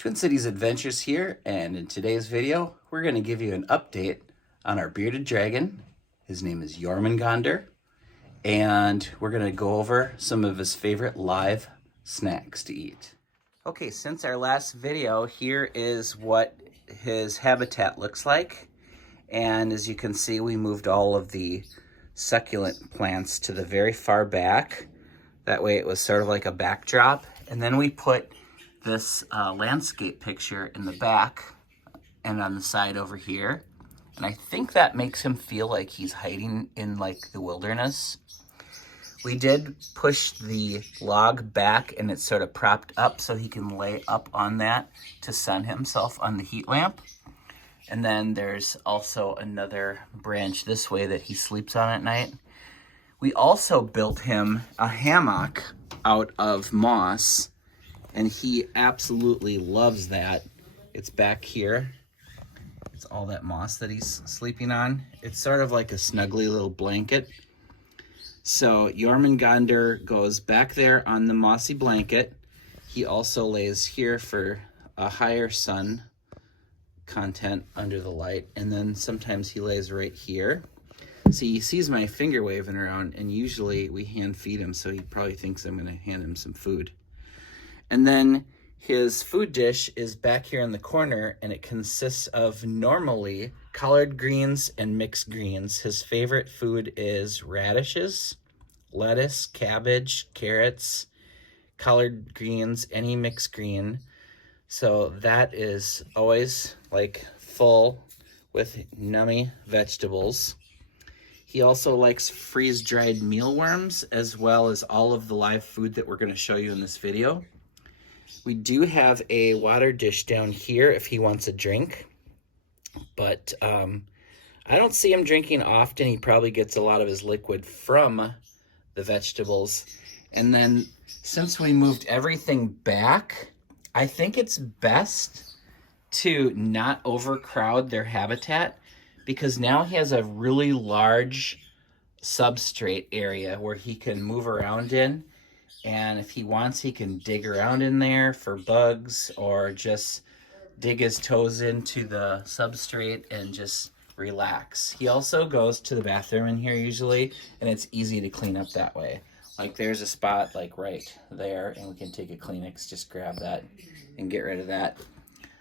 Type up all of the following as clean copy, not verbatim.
Twin Cities Adventures here, and in today's video, we're going to give you an update on our bearded dragon. His name is Jormungandr, and we're going to go over some of his favorite live snacks to eat. Okay, since our last video, here is what his habitat looks like. And as you can see, we moved all of the succulent plants to the very far back. That way it was sort of like a backdrop. And then we put this landscape picture in the back and on the side over here. And I think that makes him feel like he's hiding in like the wilderness. We did push the log back and it's sort of propped up so he can lay up on that to sun himself on the heat lamp. And then there's also another branch this way that he sleeps on at night. We also built him a hammock out of moss, and he absolutely loves that. It's back here. It's all that moss that he's sleeping on. It's sort of like a snuggly little blanket. So Jormungandr goes back there on the mossy blanket. He also lays here for a higher sun content under the light. And then sometimes he lays right here. See, he sees my finger waving around, and usually we hand feed him, so he probably thinks I'm gonna hand him some food. And then his food dish is back here in the corner, and it consists of normally collard greens and mixed greens. His favorite food is radishes, lettuce, cabbage, carrots, collard greens, any mixed green. So that is always like full with nummy vegetables. He also likes freeze-dried mealworms as well as all of the live food that we're going to show you in this video. We do have a water dish down here if he wants a drink, but I don't see him drinking often. He probably gets a lot of his liquid from the vegetables. And then since we moved everything back, I think it's best to not overcrowd their habitat, because now he has a really large substrate area where he can move around in. And if he wants, he can dig around in there for bugs or just dig his toes into the substrate and just relax. He also goes to the bathroom in here usually, and it's easy to clean up that way. Like there's a spot like right there, and we can take a Kleenex, just grab that and get rid of that.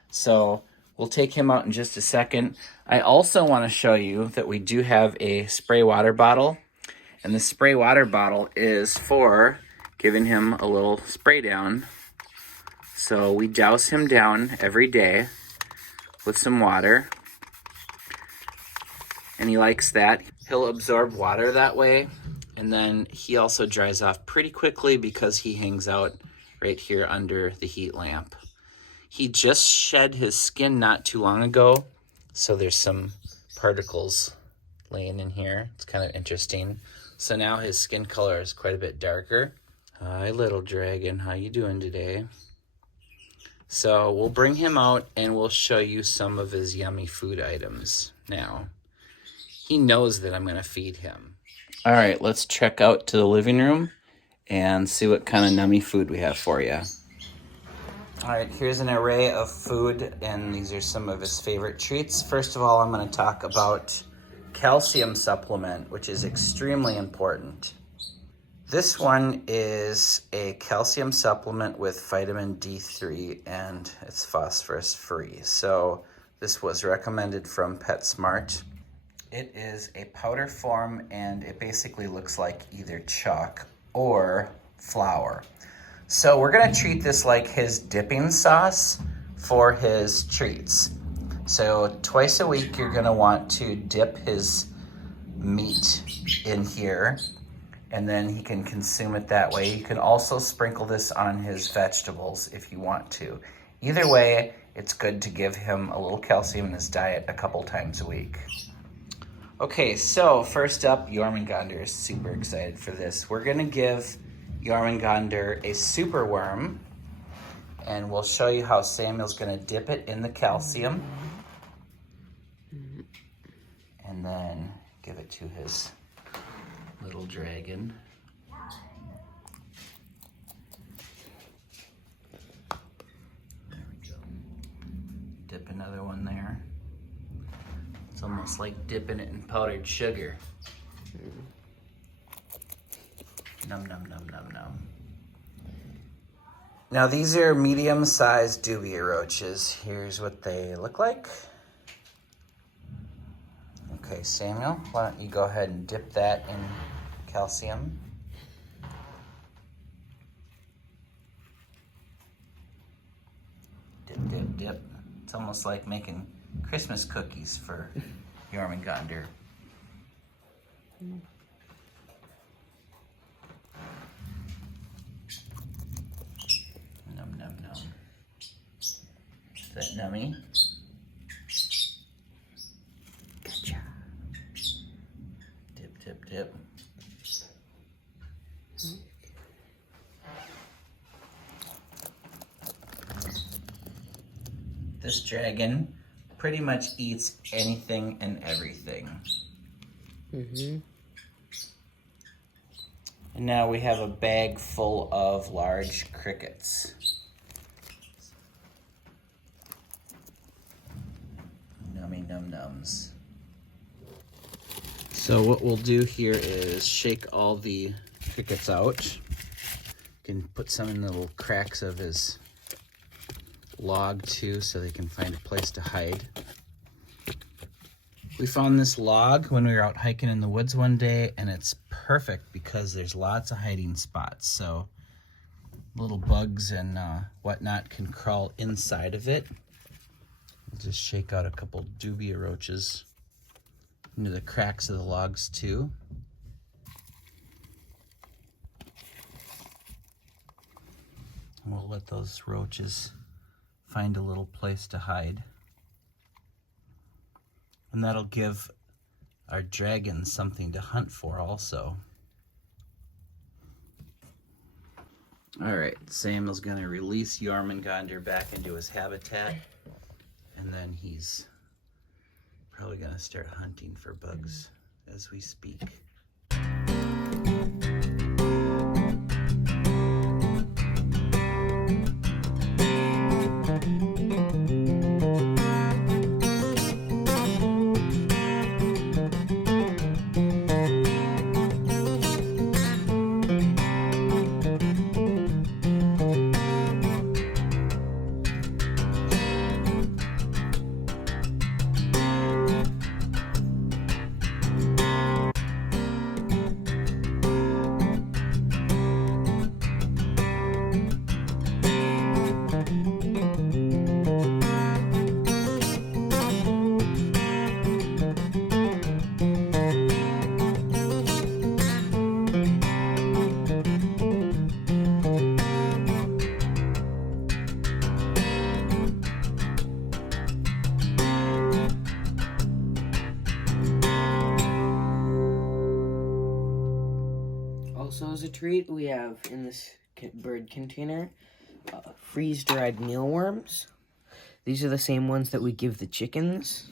So we'll take him out in just a second. I also want to show you that we do have a spray water bottle, and the spray water bottle is for giving him a little spray down. So we douse him down every day with some water, and he likes that. He'll absorb water that way, and then he also dries off pretty quickly because he hangs out right here under the heat lamp. He just shed his skin not too long ago, so there's some particles laying in here. It's kind of interesting. So now his skin color is quite a bit darker. Hi, little dragon. How you doing today? So we'll bring him out and we'll show you some of his yummy food items now. He knows that I'm going to feed him. All right, let's check out to the living room and see what kind of nummy food we have for you. All right, here's an array of food, and these are some of his favorite treats. First of all, I'm going to talk about calcium supplement, which is extremely important. This one is a calcium supplement with vitamin D3, and it's phosphorus free. So this was recommended from PetSmart. It is a powder form, and it basically looks like either chalk or flour. So we're gonna treat this like his dipping sauce for his treats. So twice a week, you're gonna want to dip his meat in here, and then he can consume it that way. You can also sprinkle this on his vegetables if you want to. Either way, it's good to give him a little calcium in his diet a couple times a week. Okay, so first up, Jormungandr is super excited for this. We're gonna give Jormungandr a super worm, and we'll show you how Samuel's gonna dip it in the calcium and then give it to his little dragon. There we go. Dip another one there. It's almost like dipping it in powdered sugar. Num, num, num, num, num. Now these are medium-sized dubia roaches. Here's what they look like. Okay, Samuel, why don't you go ahead and dip that in calcium. Dip, dip, dip. It's almost like making Christmas cookies for Jormungandr. Num, num, num. Is that nummy? Gotcha. Dip, dip, dip. This dragon pretty much eats anything and everything. And now we have a bag full of large crickets. Nummy num nums. So what we'll do here is shake all the crickets out. You can put some in the little cracks of his log too, so they can find a place to hide. We found this log when we were out hiking in the woods one day, and it's perfect because there's lots of hiding spots. So little bugs and whatnot can crawl inside of it. We'll just shake out a couple dubia roaches into the cracks of the logs too. And we'll let those roaches find a little place to hide. And that'll give our dragons something to hunt for also. All right, Samuel's gonna release Jormungandr back into his habitat, and then he's probably gonna start hunting for bugs as we speak. Also, as a treat, we have in this bird container freeze-dried mealworms. These are the same ones that we give the chickens.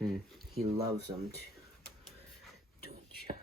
He loves them too. Don't you?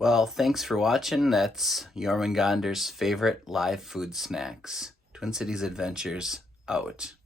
Well, thanks for watching. That's Jormungandr's favorite live food snacks. Twin Cities Adventures out.